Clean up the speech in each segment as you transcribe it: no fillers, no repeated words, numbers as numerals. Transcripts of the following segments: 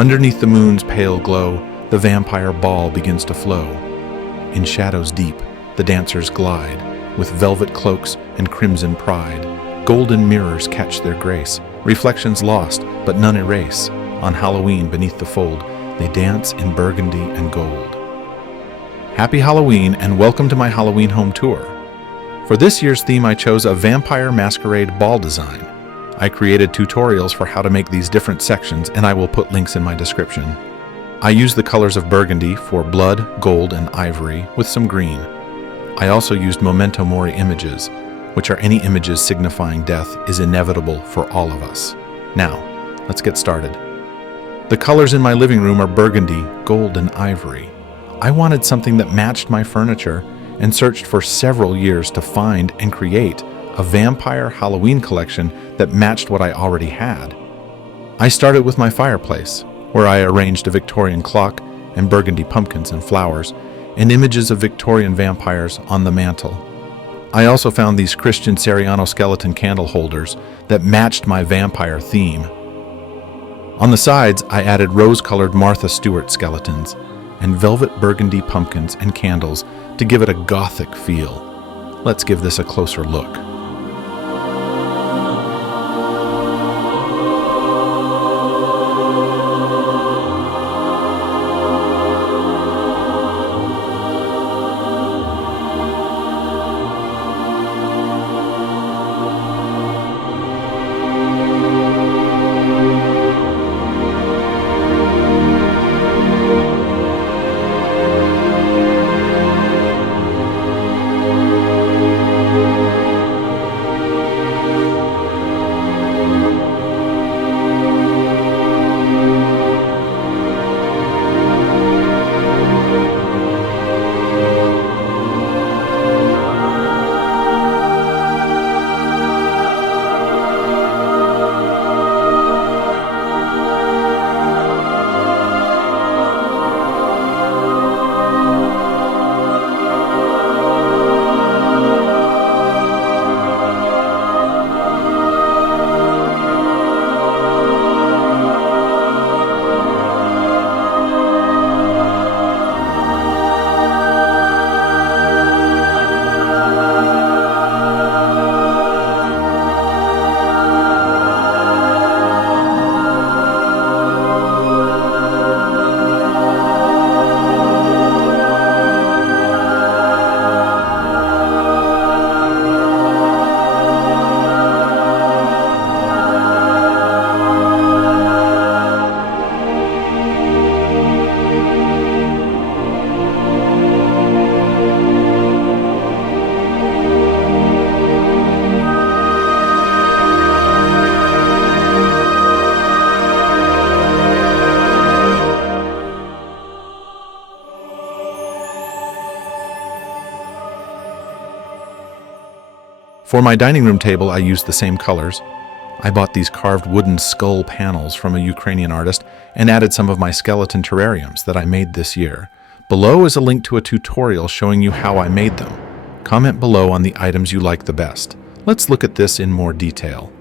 Underneath the moon's pale glow, the vampire ball begins to flow. In shadows deep, the dancers glide, with velvet cloaks and crimson pride. Golden mirrors catch their grace, reflections lost, but none erase. On Halloween beneath the fold, they dance in burgundy and gold. Happy Halloween and welcome to my Halloween home tour. For this year's theme, I chose a Vampire Masquerade Ball design. I created tutorials for how to make these different sections, and I will put links in my description. I used the colors of burgundy for blood, gold, and ivory, with some green. I also used momento mori images, which are any images signifying death is inevitable for all of us. Now, let's get started. The colors in my living room are burgundy, gold, and ivory. I wanted something that matched my furniture and searched for several years to find and create a vampire Halloween collection that matched what I already had. I started with my fireplace, where I arranged a Victorian clock and burgundy pumpkins and flowers, and images of Victorian vampires on the mantle. I also found these Christian Siriano skeleton candle holders that matched my vampire theme. On the sides, I added rose-colored Martha Stewart skeletons and velvet burgundy pumpkins and candles to give it a gothic feel. Let's give this a closer look. For my dining room table, I used the same colors. I bought these carved wooden skull panels from a Ukrainian artist and added some of my skeleton terrariums that I made this year. Below is a link to a tutorial showing you how I made them. Comment below on the items you like the best. Let's look at this in more detail.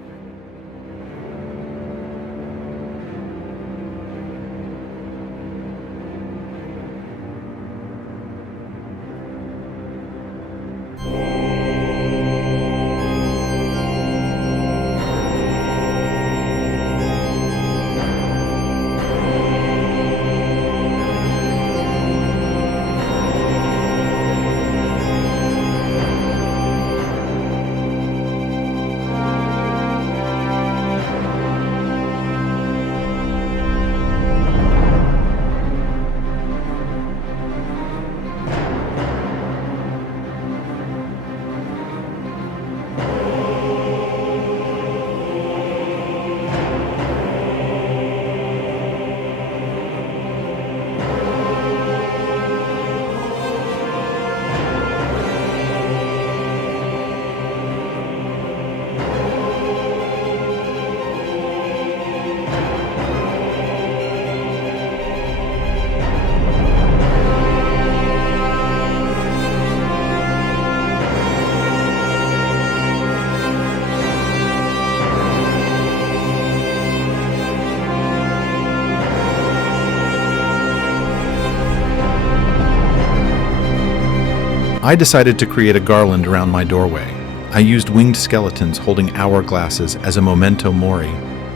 I decided to create a garland around my doorway. I used winged skeletons holding hourglasses as a memento mori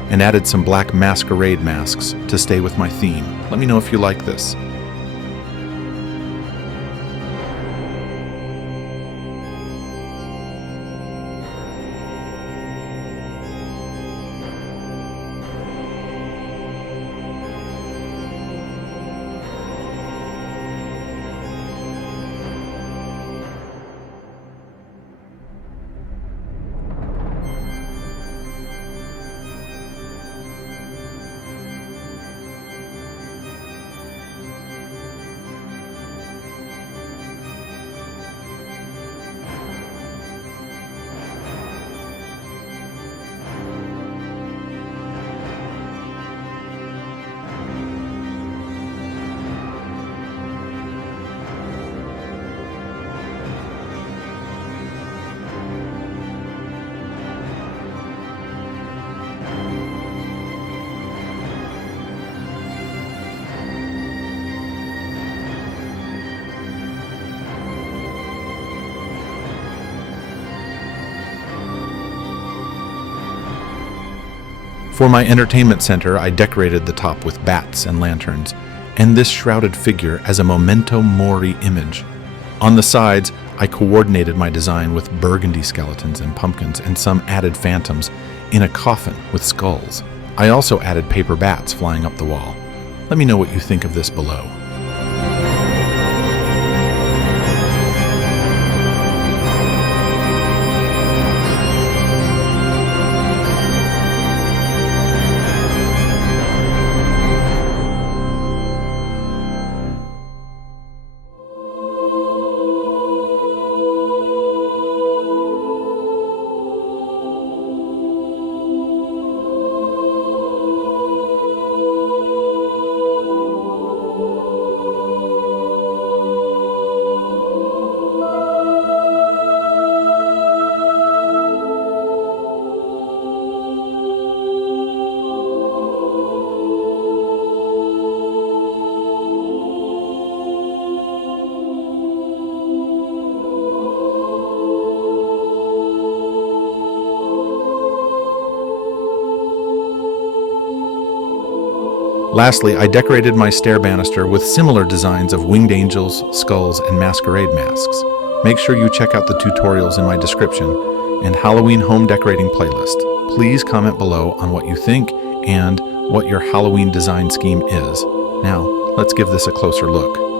and added some black masquerade masks to stay with my theme. Let me know if you like this. For my entertainment center, I decorated the top with bats and lanterns, and this shrouded figure as a memento mori image. On the sides, I coordinated my design with burgundy skeletons and pumpkins and some added phantoms in a coffin with skulls. I also added paper bats flying up the wall. Let me know what you think of this below. Lastly, I decorated my stair banister with similar designs of winged angels, skulls, and masquerade masks. Make sure you check out the tutorials in my description and Halloween home decorating playlist. Please comment below on what you think and what your Halloween design scheme is. Now, let's give this a closer look.